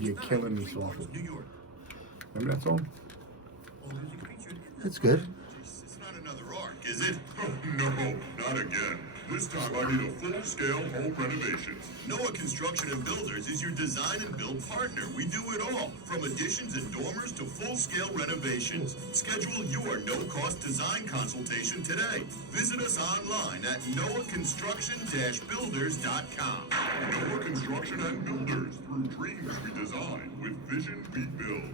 You're killing me softly. Remember that song? That's good. It's not another arc, is it? No, not again. This time I need a full-scale home renovation. Noah Construction and Builders is your design and build partner. We do it all, from additions and dormers to full-scale renovations. Schedule your no-cost design consultation today. Visit us online at noahconstruction-builders.com. Noah Construction and Builders. Through dreams we design, with vision we build.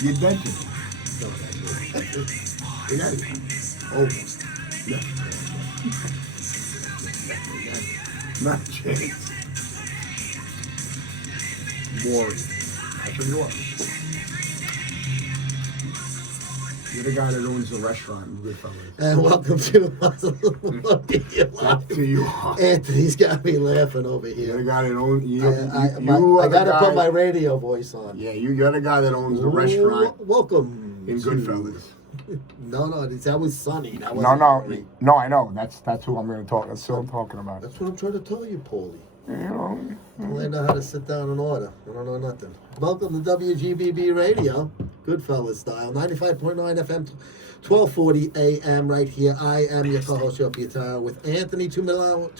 You're dead to me. No, that's good. You're not almost. No. Not a chance. Boring. I think you are. You're the guy that owns the restaurant in Goodfellas. And welcome to Up to you. Anthony's got me laughing over You're here. the guy that owns. I got to put my radio voice on. Yeah, you're the guy that owns the restaurant Welcome in to- Goodfellas. No, that was Sonny. That No, wasn't me. no, I know. That's who I'm going to talk. That's who I'm talking about. That's what I'm trying to tell you, Paulie. You know, I know how to sit down and order. I don't know nothing. Welcome to WGBB Radio, Goodfellas style, 95.9 FM, 1240 AM right here. I am your co-host, Joe Pietaro, with Anthony Tuminello,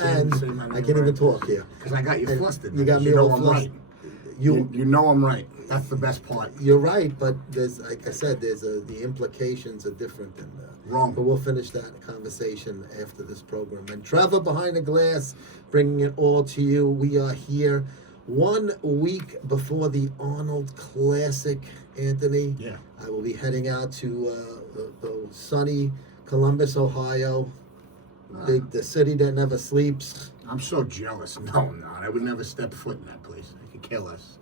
and I can't even talk here. because I got you flustered. You got me know all I'm flustered. right. You know I'm right. That's the best part. You're right, but there's, like I said, the implications are different than that. Wrong. But we'll finish that conversation after this program. And Trevor behind the glass, bringing it all to you. We are here 1 week before the Arnold Classic, Anthony. Yeah. I will be heading out to the sunny Columbus, Ohio, the city that never sleeps. I'm so jealous. No, I'm not. I would never step foot in that place. I could care less.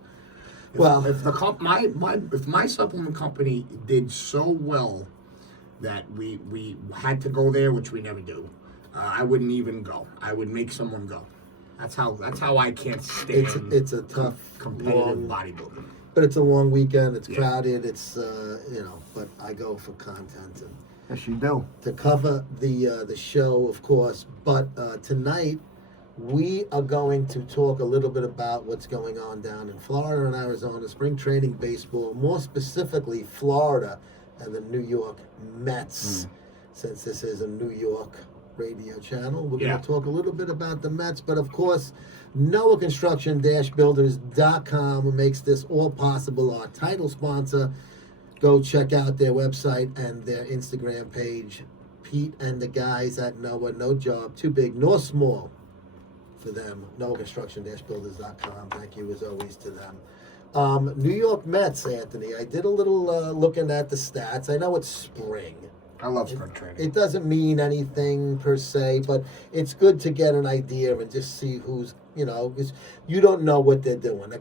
Well, if my supplement company did so well that we had to go there, which we never do, I wouldn't even go. I would make someone go. That's how I can't stand. It's a tough, competitive long, bodybuilding. but it's a long weekend. It's Yeah. crowded. It's but I go for content and Yes, you do. to cover the show, of course. But tonight we are going to talk a little bit about what's going on down in Florida and Arizona, spring training baseball, more specifically Florida and the New York Mets. Since this is a New York radio channel, we're going to talk a little bit about the Mets, but of course, Noah Construction-Builders.com makes this all possible. Our title sponsor. Go check out their website and their Instagram page. Pete and the guys at Noah, no job too big nor small for them. Noah Construction-Builders.com. Thank you as always to them. New York Mets, Anthony. I did a little looking at the stats. I know it's spring. I love spring training. It doesn't mean anything per se, but it's good to get an idea and just see who's, because you don't know what they're doing. A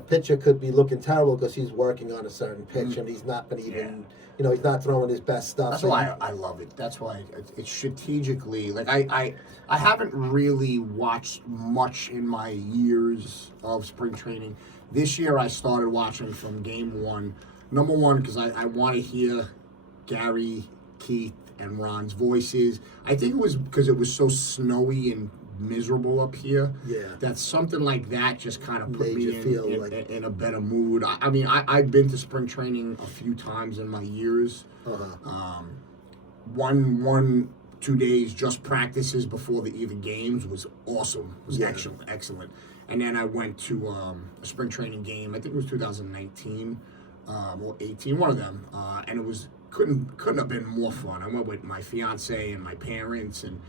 pitcher could be looking terrible because he's working on a certain pitch and he's not been even, he's not throwing his best stuff. That's why I love it. That's why it's strategically, like I haven't really watched much in my years of spring training. This year I started watching from game one. Number one, because I want to hear Gary, Keith, and Ron's voices. I think it was because it was so snowy and miserable up here. Yeah. That something like that just kind of put Made me you feel like- in a better mood. I mean, I've been to spring training a few times in my years. Uh-huh. 2 days just practices before the games was awesome. It was excellent. And then I went to a spring training game. I think it was 2019 or 18, one of them, and it was couldn't have been more fun. I went with my fiance and my parents, and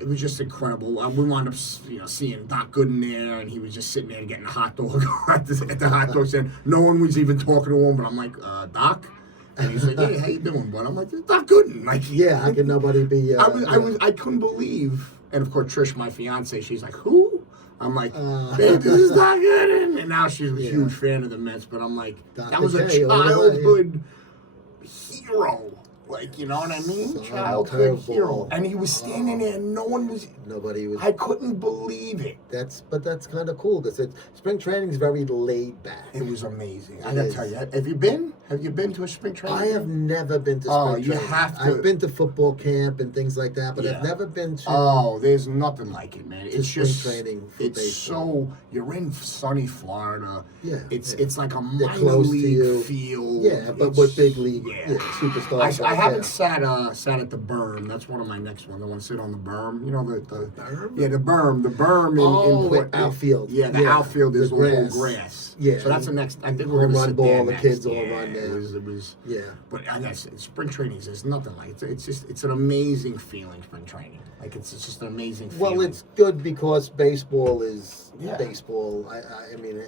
it was just incredible. We wound up, seeing Doc Gooden there, and he was just sitting there getting a hot dog at the hot dog stand. No one was even talking to him, but I'm like, Doc. And he's like, hey, how you doing, bud? I'm like, it's Doc Gooden. Like, How can nobody be? I couldn't believe. And of course, Trish, my fiance, she's like, who? I'm like, babe, this is Doc Gooden. And now she's a huge fan of the Mets. But I'm like, that was a childhood hero Like, you know what I mean? Some Childhood curveball. hero. And he was standing there and no one was... Nobody was. I couldn't believe it. But that's kind of cool because spring training is very laid back. It was amazing. I It gotta is. tell you, have you been? Have you been to a spring training? I have never been to Oh, spring you training. have to. I've been to football camp and things like that, but Yeah. I've never been to. Oh, there's nothing like it, man. It's spring just training for it's baseball. so you're in sunny Florida. Yeah, It's like a They're minor close to league you. field. Yeah, but It's- with big league yeah. superstars. I right haven't there. sat at the berm. That's one of my next ones. I want to sit on the berm. You know the Berm? Yeah, the berm. The berm in Oh, Port- outfield. Yeah, the Yeah, outfield is the the whole grass. grass. Yeah. So that's the next. I think we're Home gonna run sit ball, there the next. kids all Yeah, run there. It was. Yeah. But I guess spring training is nothing like it. It's an amazing feeling. Spring training, like it's just an amazing feeling. Well, it's good because baseball is Yeah. baseball. I mean,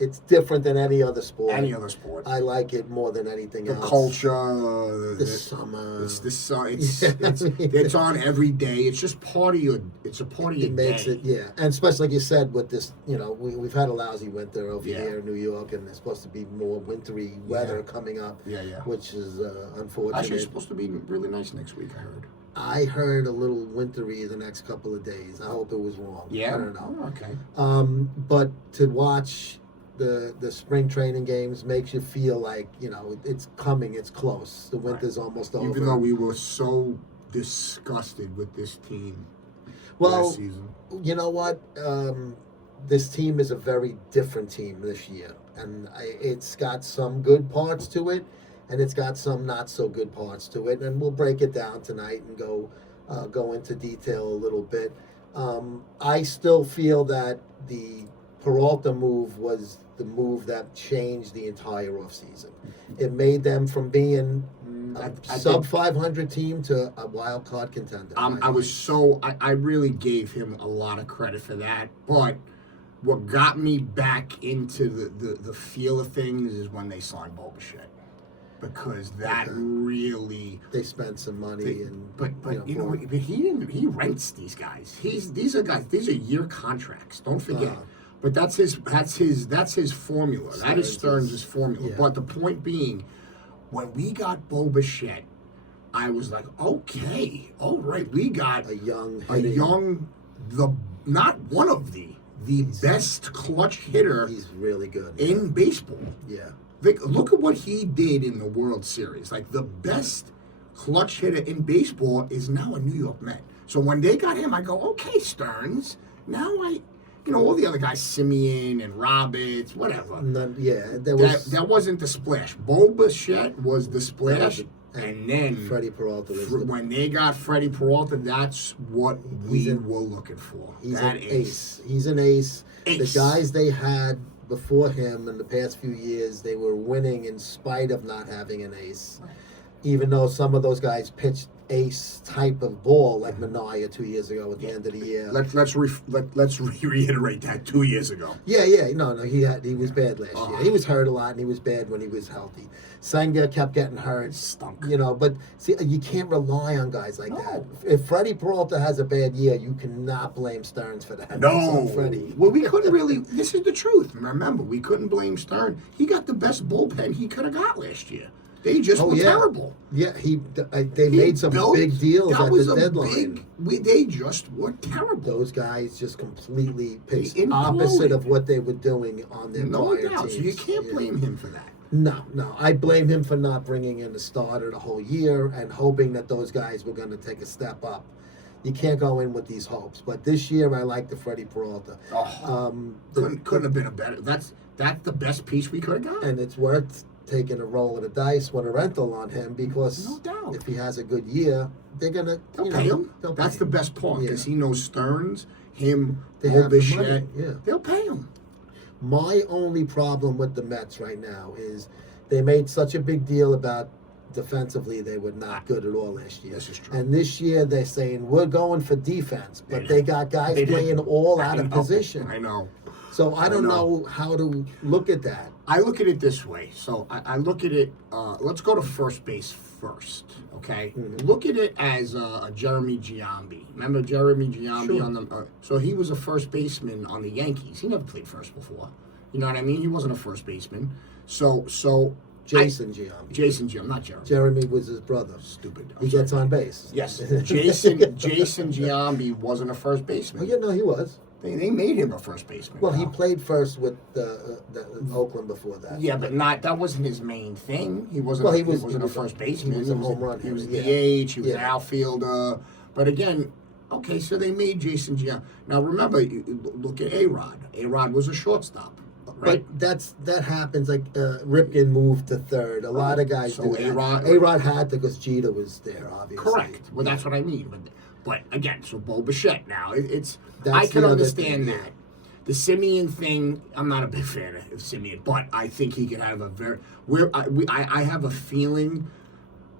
it's different than any other sport. any other sport. I like it more than anything The else. culture, The summer. It's the sun. It's, Yeah, it's I mean- it's on every day. It's just part of your. It's a part of your It makes day. it, yeah, and especially like you said with this, we've had a lousy winter over Yeah. here in New York, and there's supposed to be more wintry weather Yeah. coming up, Yeah, yeah. which is Actually, unfortunate. it's supposed to be really nice next week. I heard. I heard a little wintry the next couple of days. I hope it was wrong. Yeah. I don't know. Oh, okay. But to watch the spring training games makes you feel like it's coming, it's close. The winter's almost over. Even though we were so disgusted with this team well, last season. you know what? This team is a very different team this year, and it's got some good parts to it, and it's got some not so good parts to it, and we'll break it down tonight and go into detail a little bit. I still feel that the Peralta move was the move that changed the entire offseason. It made them from being a I sub think- 500 team to a wild card contender. I really gave him a lot of credit for that. But what got me back into the feel of things is when they signed Bo Bichette. Because that Okay. really. They spent some money But he rents these guys. These are year contracts. Don't forget. But that's his formula. That is Stearns' formula. Yeah. But the point being, when we got Bo Bichette, I was like, okay, all right, we got a young not one of the best clutch hitter He's really good in baseball. Yeah. Vic, look at what he did in the World Series. Like, the best clutch hitter in baseball is now a New York Met. So when they got him, I go, okay, Stearns. Now all the other guys, Simeon and Roberts, whatever. That wasn't the splash. Bo Bichette was the splash, and then Freddie Peralta was when they got Freddie Peralta, that's what we were looking for. He's That an ace. He's an ace. The guys they had before him in the past few years, they were winning in spite of not having an ace. Even though some of those guys pitched ace type of ball, like Minaya 2 years ago at the end of the year. Let's reiterate that 2 years ago. Yeah, no, he was bad last year. He was hurt a lot, and he was bad when he was healthy. Senga kept getting hurt. Stunk. But see, you can't rely on guys like that. If Freddie Peralta has a bad year, you cannot blame Stearns for that. No, It's on Freddie. Well, we couldn't really. This is the truth. Remember, we couldn't blame Stern. He got the best bullpen he could have got last year. They just were terrible. Yeah, they made some big deals at the deadline. They just were terrible. Those guys just completely pitched They imploded. opposite of what they were doing on their No prior doubt. teams. So you can't blame him for that. No. I blame him for not bringing in the starter the whole year and hoping that those guys were going to take a step up. You can't go in with these hopes. But this year, I like the Freddie Peralta. Couldn't have been a better. That's the best piece we could have got. And it's worth taking a roll of the dice with a rental on him because No doubt. if he has a good year, they're going to They'll pay him. They'll pay That's the him. best part because Yeah. he knows Stearns, him, They have the Bichette. money, yeah. They'll pay him. My only problem with the Mets right now is they made such a big deal about defensively they were not good at all last year. This is true. And this year they're saying we're going for defense, but they got guys They playing didn't. all I out of know. position. I know. So I don't know. know how to look at that. I look at it this way. So I look at it. Let's go to first base first, okay? Mm-hmm. Look at it as a Jeremy Giambi. Remember Jeremy Giambi Sure. on the? So he was a first baseman on the Yankees. He never played first before. You know what I mean? He wasn't a first baseman. So Jason Giambi. Jason Giambi, not Jeremy. Jeremy was his brother. Stupid. He gets on base. Yes, Jason Giambi wasn't a first baseman. Oh, yeah, no, he was. They made him a first baseman. Well, he now. played first with Oakland before that. Yeah, but that wasn't his main thing. He wasn't. Well, he wasn't a first baseman. He was a home run He was hitter, DH. He was an yeah. outfielder. But again, okay, so they made Jason Giambi. Now remember, look at A-Rod. A-Rod was a shortstop, right? But that happens. Like Ripken moved to third. A lot of guys So do that. A-Rod- A-Rod had to because Jeter was there, obviously. Correct. Well, that's what I mean. But again, so Bo Bichette now. That's That's I can the other understand thing, yeah. that. The Simeon thing, I'm not a big fan of Simeon, but I think he could have a very. I have a feeling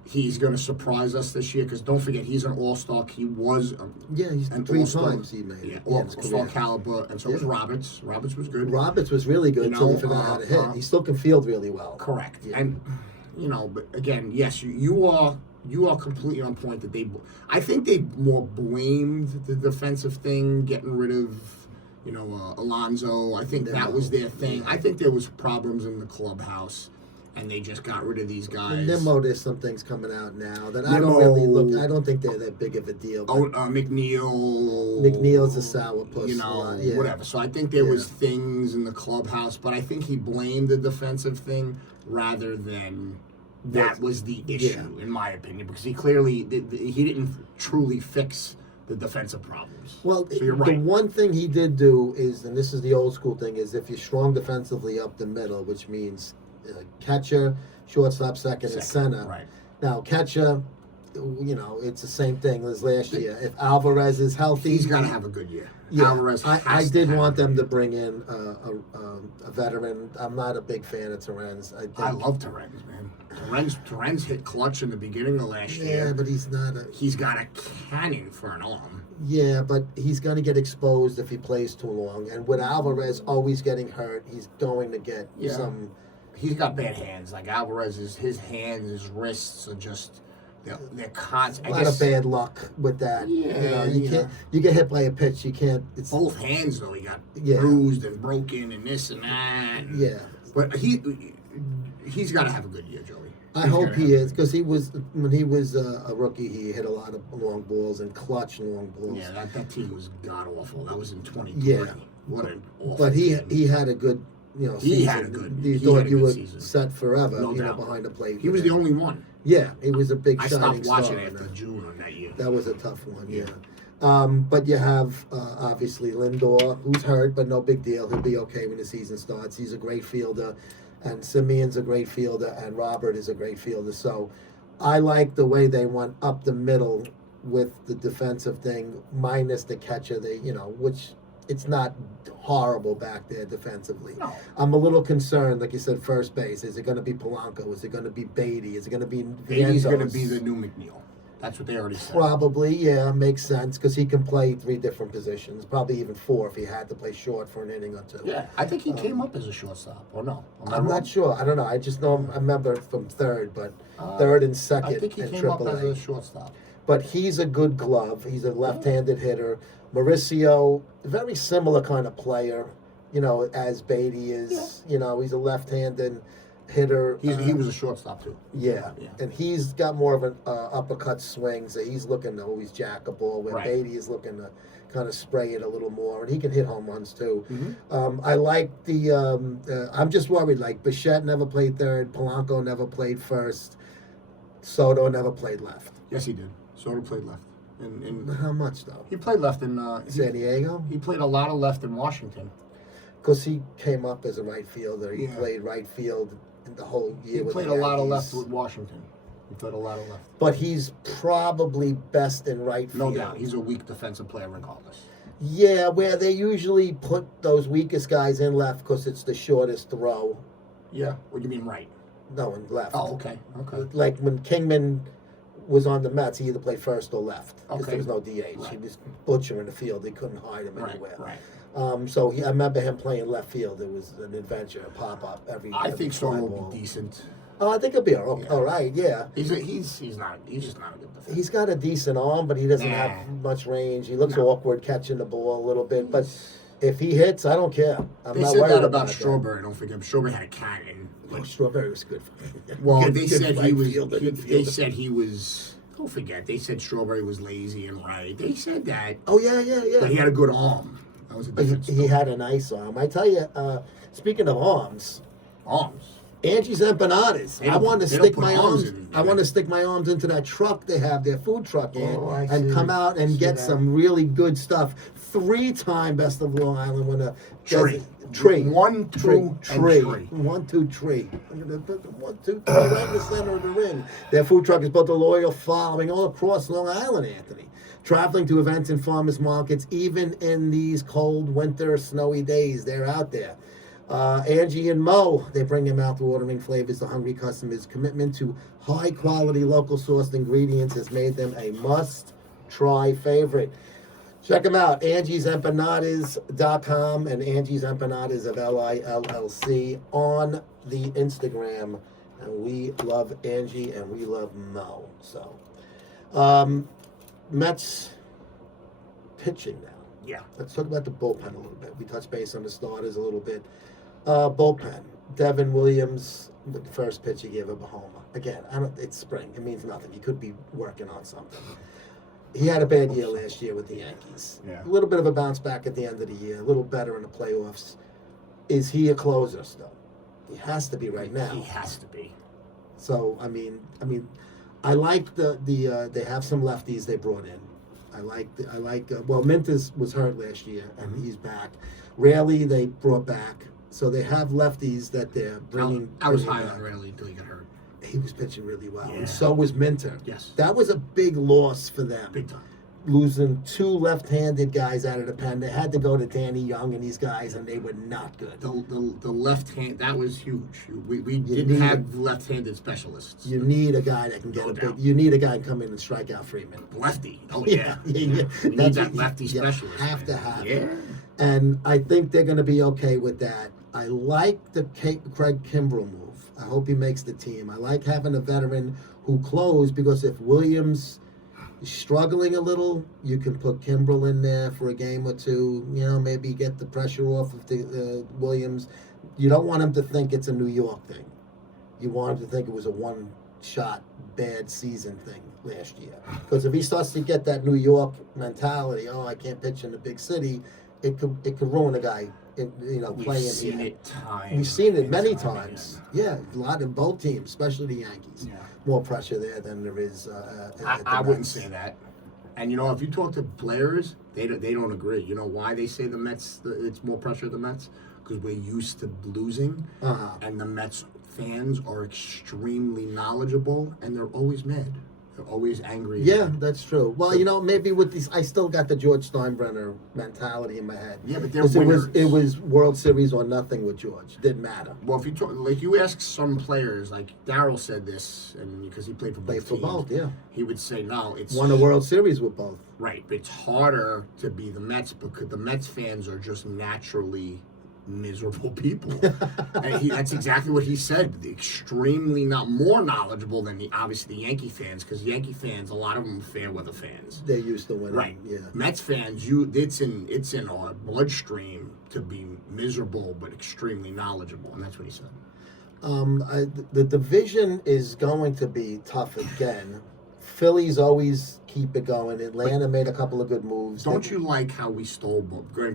he's going to surprise us this year because don't forget he's an all-star. He was He's an 3 all-star. times he made Yeah, it. in his all-star career. caliber, and so was Yeah. Roberts. Roberts was good. Roberts was really good until he know, forgot how to hit. He still can field really well. Correct. Yeah. And but again, yes, you are completely on point that I think they more blamed the defensive thing, getting rid of Alonso. I think that was their thing. I think there was problems in the clubhouse, and they just got rid of these guys. And Nimmo, there's some things coming out now that I don't really look. I don't think they're that big of a deal. But McNeil's a sourpuss. Yeah. Whatever. So I think there was things in the clubhouse, but I think he blamed the defensive thing rather than that was the issue, in my opinion, because he clearly he didn't truly fix the defensive problems. Well, so you're right. The one thing he did do is, and this is the old school thing, is if you're strong defensively up the middle, which means catcher, shortstop, second, and center. Right. Now, catcher, it's the same thing as last year. If Alvarez is healthy, He's got to have a good year. Yeah, Alvarez I did want them to bring in a veteran. I'm not a big fan of Terrence. I love Terrence, man. Terrence hit clutch in the beginning of last year. Yeah, but he's not a... He's got a cannon for an arm. Yeah, but he's going to get exposed if he plays too long. And with Alvarez always getting hurt, he's going to get some... He's got bad hands. Like Alvarez's, his hands, his wrists are just... They're constant. A lot of bad luck with that. Yeah, you can't. You get hit by a pitch, you can't. It's both hands though. He got bruised and broken and this and that. Yeah, but he's got to have a good year, Joey. I hope he is, because when he was a rookie, he hit a lot of long balls and clutch long balls. Yeah, that team was god awful. That was in 2020. Yeah, what an awful. But he team. had a good. He season. had a good. You thought you were season. set forever. No doubt. Behind the plate. He was the only one. Yeah, he was a big. I shining stopped watching star after June on that year. That was a tough one. Yeah. But you have obviously Lindor, who's hurt, but no big deal. He'll be okay when the season starts. He's a great fielder, and Simeon's a great fielder, and Robert is a great fielder. So I like the way they went up the middle with the defensive thing, minus the catcher. Which it's not horrible back there defensively. No. I'm a little concerned, like you said, first base. Is it going to be Polanco? Is it going to be Beatty? Is it going to be Beatty's going to Vientos? be the new McNeil. That's what they already said. Probably, yeah, makes sense, because he can play 3 different positions, probably even 4 if he had to play short for an inning or 2. Yeah, I think he came up as a shortstop, or no? I'm not sure. I don't know. I just know I remember from third, but third and second I think he in came up AAA. as a shortstop. But he's a good glove. He's a left-handed hitter. Mauricio, very similar kind of player, as Beatty is. Yeah. He's a left-handed hitter. He was a shortstop too. Yeah, and he's got more of an uppercut swing, so he's looking to always jack a ball, where Beatty is looking to kind of spray it a little more, and he can hit home runs too. Mm-hmm. I like I'm just worried, like Bichette never played third, Polanco never played first, Soto never played left. Yes, he did. Soto played left. And How much though? he played left in San Diego? He played a lot of left in Washington. Because he came up as a right fielder. He Yeah. played right field the whole year. He with played the a lot of Yankees. left with Washington. He played a lot of left. But he's probably best in right field. No doubt. He's a weak defensive player regardless. Yeah, where they usually put those weakest guys in left because it's the shortest throw. Yeah. What do you mean right? No, in left. Oh, okay. Okay. Like when Kingman was on the Mets, he either played first or left because Okay. there was no DH. Right. He was butchering the field. They couldn't hide him anywhere. Right. So I remember him playing left field. It was an adventure, a pop up every. I every think fly Soto ball. will be decent. Oh, I think he'll be all right. Yeah. He's just not a good defender. He's got a decent arm, but he doesn't Nah. have much range. He looks awkward catching the ball a little bit, but If he hits, I don't care. I'm They not said worried that about that. Strawberry. Don't forget, Strawberry had a cat, and Oh, Strawberry was good. well, Good- they good said he right was. fielder, good They fielder. said he was. Don't forget, they said Strawberry was lazy and right. They said that, Oh yeah. but he had a good arm. That was a difference. He had a nice arm. I tell you. Speaking of arms, arms. Angie's empanadas. They I don't- want to they don't stick put my arms arms. in. I want to stick my arms into that truck they have, their food truck, I and see. come out and See get that. some really good stuff. 3-time Best of Long Island winner. Tree. Tree. 1, 2, and tree. tree. 1, 2, tree. I'm gonna put the 1, 2, 3 right in the center of the ring. Their food truck has built a loyal following all across Long Island, Anthony. Traveling to events and farmers markets, even in these cold winter, snowy days, they're out there. Angie and Mo, they bring in mouth-watering flavors to hungry customers. Commitment to high-quality, local-sourced ingredients has made them a must-try favorite. Check them out, angiesempanadas.com and Angie's Empanadas of LILLC on the Instagram. And we love Angie and we love Mo. So, Mets pitching now. Yeah. Let's talk about the bullpen a little bit. We touched base on the starters a little bit. Bullpen. Devin Williams, the first pitch he gave up a homer. Again, it's spring. It means nothing. He could be working on something. He had a bad year last year with the Yankees. Yeah. A little bit of a bounce back at the end of the year. A little better in the playoffs. Is he a closer still? He has to be right now. He has to be. So I mean, I like the they have some lefties they brought in. I like well, Mintus was hurt last year and he's back. Rarely they brought back, so they have lefties that they're bringing. I was bringing high back. on Rayleigh until he got hurt. He was pitching really well, Yeah. and so was Minter. Yes. That was a big loss for them. Big time. Losing 2 left-handed guys out of the pen. They had to go to Danny Young and these guys, and they were not good. The left hand, that was huge. We need didn't have left-handed specialists. You need a guy that can get No a doubt. big. You need a guy to come in and strike out Freeman. Lefty. Oh, yeah. yeah. We need That's that what lefty you specialist. have to man. have. Yeah. And I think they're going to be okay with that. I like the Craig Kimbrell move. I hope he makes the team. I like having a veteran who closed because if Williams is struggling a little, you can put Kimbrell in there for a game or two. You know, maybe get the pressure off of the Williams. You don't want him to think it's a New York thing. You want him to think it was a one-shot bad season thing last year. Because if he starts to get that New York mentality, oh, I can't pitch in a big city, it could ruin a guy. We've Playing seen here. it time. We've seen it and many time times. again. Yeah, a lot in both teams, especially the Yankees. Yeah. More pressure there than there is. At the I wouldn't Mets. say that. And if you talk to players, they don't agree. You know why they say the Mets? It's more pressure at the Mets because we're used to losing, and the Mets fans are extremely knowledgeable, and they're always mad. They're always angry. Yeah, that's true. Well, maybe with these, I still got the George Steinbrenner mentality in my head. Yeah, but they're 'Cause winners. it was World Series or nothing with George. Didn't matter. Well, if you talk, like you ask some players, like Darryl said this, and because he played for both Played for teams, both, yeah. he would say, "No, it's Won a World Series with both. right. But it's harder to be the Mets because the Mets fans are just naturally miserable people." And that's exactly what he said. Extremely not more knowledgeable than obviously the Yankee fans, because Yankee fans, a lot of them are fair weather fans. They're used to winning. Right. Yeah. Mets fans, it's in our bloodstream to be miserable but extremely knowledgeable, and that's what he said. The division is going to be tough again. Phillies always keep it going. Atlanta made a couple of good moves. Don't you like how we stole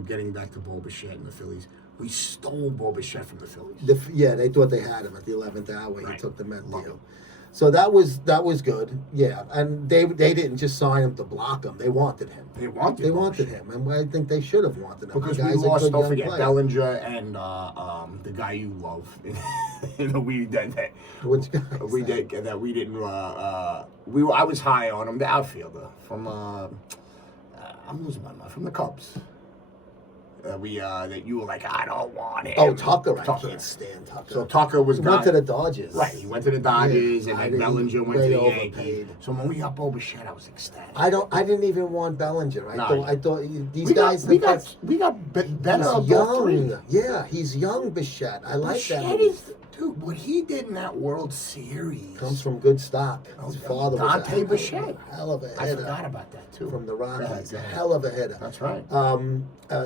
getting back to Bo Bichette and the Phillies? We stole Bo Bichette from the Phillies. They thought they had him at the 11th hour. He Right. took the Met Love deal. it. So that was good. Yeah, and they didn't just sign him to block him. They wanted him. They wanted Bo Bichette. him, and I think they should have wanted him. Because The we guy's a lost, good don't young forget, player. Bellinger and the guy you love. Which guy? I was high on him, the outfielder from I'm losing my mind, from the Cubs. That you were like, I don't want him. Oh, Tucker. I can't stand Tucker. So Tucker was He went to the Dodgers. Right, he went to the Dodgers, Yeah, and I then didn't- Bellinger went to way the overpaid. Yankees. So when we got Bo Bichette, I was ecstatic. I didn't even want Bellinger. I thought these we guys. got better He's of both three. young. Yeah, he's young, Bichette. I like that. Bichette move. is Dude, what he did in that World Series Comes from good stock. His father was Dante a Bichette. hell of a I hitter forgot about that too. from the Rockies. Go A ahead. hell of a hitter. That's right.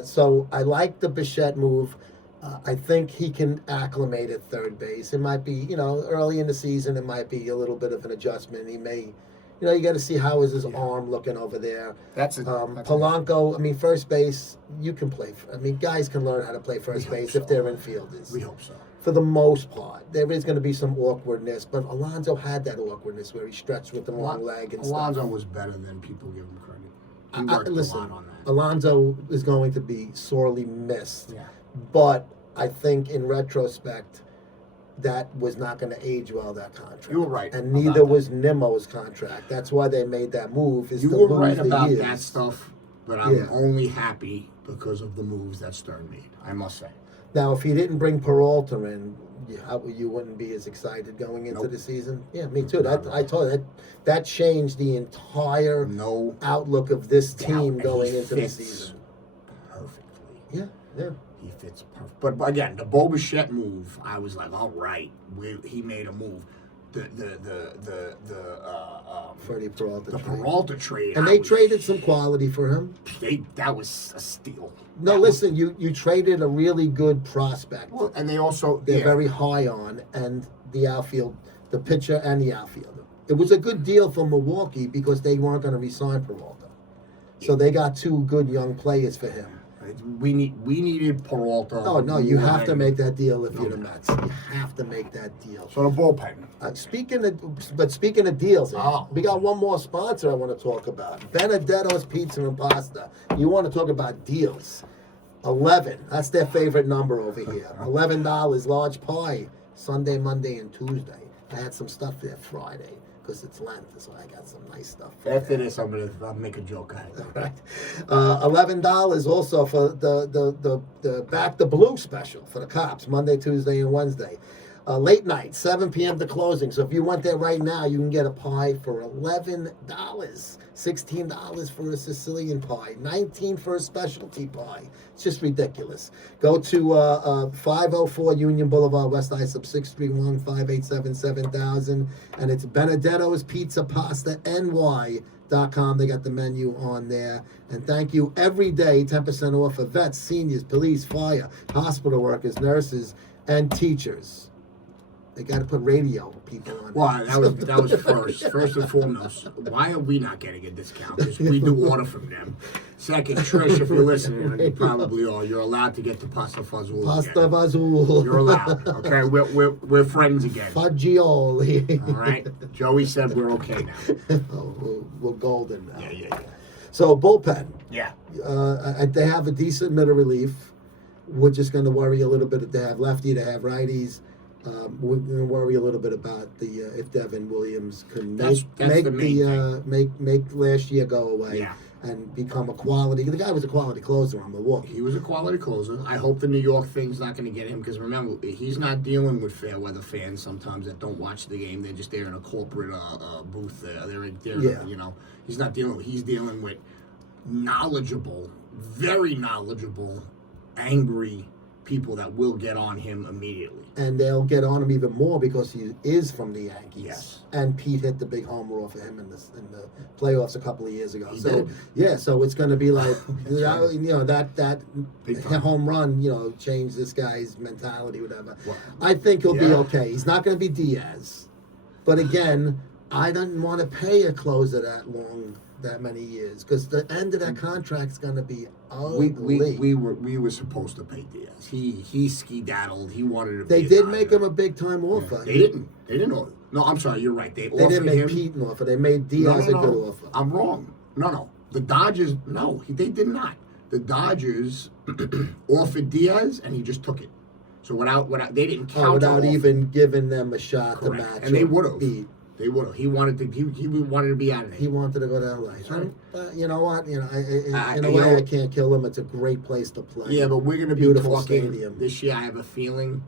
So I like the Bichette move. I think he can acclimate at third base. It might be, early in the season, it might be a little bit of an adjustment. He may, you got to see how is his arm looking over there. That's it. Polanco, first base, you can play. Guys can learn how to play first We hope base so. if they're infielders. We hope so. For the most part, there is going to be some awkwardness, but Alonso had that awkwardness where he stretched with the wrong leg and Alonso stuff. was better than people give him credit. He worked Listen, a lot on that. Alonso is going to be sorely missed. Yeah. But I think in retrospect, that was not going to age well, that contract. You were right And about neither that. was Nimmo's contract. That's why they made that move. Is You to were lose right the about years. that stuff, but I'm Yeah. only happy because of the moves that Stern made, I must say. Now, if he didn't bring Peralta in, you wouldn't be as excited going into Nope. the season. Yeah, me too. Not That at I all. told you, that changed the entire No outlook of this doubt. team And going he into the fits season. perfectly. Yeah. He fits perfect. But again, the Bo Bichette move, I was like, all right, he made a move. The Freddie Peralta. the trade. Peralta trade, And I they was- traded some quality for him. That was a steal. No, That listen, you traded a really good prospect. Well, and they also They're very high on, and the outfield, the pitcher and the outfielder. It was a good deal for Milwaukee because they weren't going to re-sign Peralta. So they got two good young players for him. we needed Peralta. Oh, no, you more have to than- make that deal if you're the Mets. You have to make that deal. So the bullpen. Speaking of deals, we got one more sponsor I want to talk about. Benedetto's Pizza and Pasta. You want to talk about deals. 11. That's their favorite number over here. $11 large pie. Sunday, Monday, and Tuesday. I had some stuff there Friday because it's Lent, so I got some nice stuff. After this, I'll make a joke. Go ahead. Right. $11 also for the Back the Blue special for the cops, Monday, Tuesday, and Wednesday. Late night, 7 p.m. to closing. So if you went there right now, you can get a pie for $11. $16 for a Sicilian pie. $19 for a specialty pie. It's just ridiculous. Go to 504 Union Boulevard, West Islip, 631-587-7000. And it's Benedetto's Pizza Pasta NY.com. They got the menu on there. And thank you every day, 10% off for vets, seniors, police, fire, hospital workers, nurses, and teachers. They got to put radio people on. Well, that was first and foremost. Why are we not getting a discount? Because we do order from them. Second, Trish, if you're listening, and you probably are, you're allowed to get the pasta fazool. Pasta again. Vazul. You're allowed. Okay, we're friends again. Fagioli. All right. Joey said we're okay now. We're golden now. Yeah. So bullpen. Yeah. They have a decent middle relief. We're just going to worry a little bit if they have lefty, they have righties. We're going to worry a little bit about the if Devin Williams can That's make the main make last year go away Yeah. and become a quality. The guy was a quality closer on Milwaukee. He was a quality closer. I hope the New York thing's not going to get him because remember, he's not dealing with fair weather fans sometimes that don't watch the game. They're just there in a corporate booth there. Yeah. He's not dealing with. He's dealing with knowledgeable, very knowledgeable, angry people that will get on him immediately. And they'll get on him even more because he is from the Yankees. Yes. And Pete hit the big homer off of him in the playoffs a couple of years ago. He So did. yeah, so it's going to be like right. that Big time. home run, changed this guy's mentality, whatever. Well, I think he'll be yeah. okay. He's not going to be Diaz, but again, I don't want to pay a closer that many years because the end of that contract's going to be ugly. we were supposed to pay Diaz. He skedaddled. He wanted to. They be a did Dodger. make him a big time offer. They didn't. They didn't offer. No, I'm sorry. You're right. They They offered didn't make him. Pete an offer. They made Diaz a good offer. I'm wrong. No. The Dodgers. No, they did not. The Dodgers offered Diaz, and he just took it. So without they didn't count Without even giving them a shot to Correct. match. And they or would have. beat. They would have. He wanted to. He wanted to be out of there. He wanted to go to LA. right. You know what? In a you way, know- I can't kill him. It's a great place to play. Yeah, but we're going to be Beautiful talking stadium. this year. I have a feeling.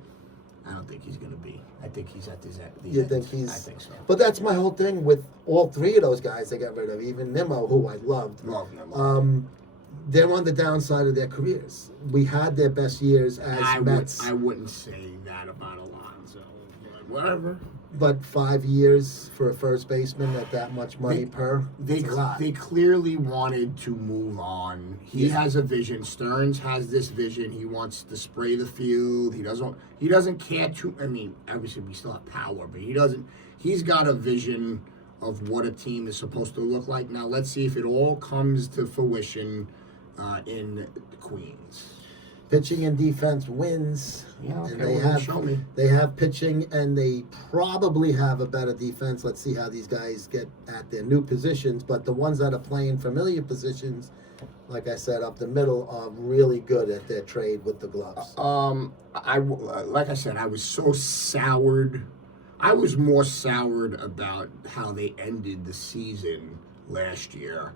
I don't think he's going to be. I think he's at the You end. think he's? I think so. But that's my whole thing with all three of those guys they got rid of. Even Nimmo, who I loved. Love him. They're on the downside of their careers. We had their best years as Mets. I wouldn't say that about Alonso. whatever. But 5 years for a first baseman at that much money per, They it's a lot. they clearly wanted to move on. He has a vision. Stearns has this vision. He wants to spray the field. He doesn't care too. I mean, obviously we still have power, but he doesn't. He's got a vision of what a team is supposed to look like. Now let's see if it all comes to fruition in Queens. Pitching and defense wins. Yeah, okay, And they well, have show me. They have pitching and they probably have a better defense. Let's see how these guys get at their new positions. But the ones that are playing familiar positions, like I said, up the middle, are really good at their trade with the gloves. Like I said, I was so soured. I was more soured about how they ended the season last year,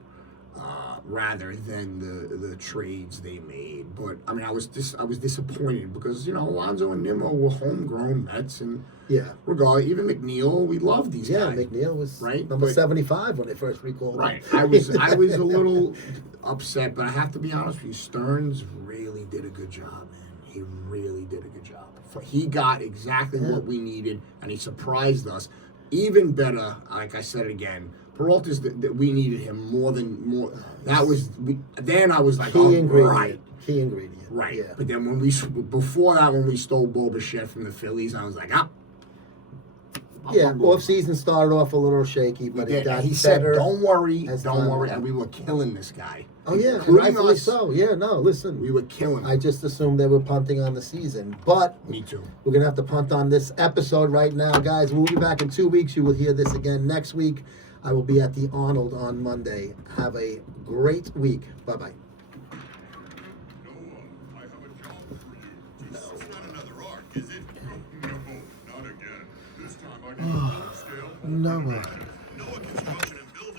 rather than the trades they made. But I mean, I was disappointed because Alonso and Nimmo were homegrown Mets, and Yeah. regardless, even McNeil, we love these Yeah, guys. McNeil was right? number But- 75 when they first recalled Right. him. I was a little upset, but I have to be honest with you. Stearns really did a good job, man. He really did a good job. He got exactly what we needed, and he surprised us. Even better, like I said again, Peralta's that we needed him more. That was then I was like, Key ingredient. right. Key ingredient. Right. Yeah. But then when before that, when we stole Boba from the Phillies, I was like, Yeah, off season started off a little shaky, but it got he said, better. "Don't worry, as don't time worry," went and we were killing this guy. Oh yeah, and including rightfully us. so. Yeah, no, listen. We were killing. I just assumed they were punting on the season, but Me too. we're gonna have to punt on this episode right now, guys. We'll be back in 2 weeks. You will hear this again next week. I will be at the Arnold on Monday. Have a great week. Bye bye. Noah, I have a job for you. It's not another arc, is it? No, not again. This time I need a full-scale home Noah. renovation.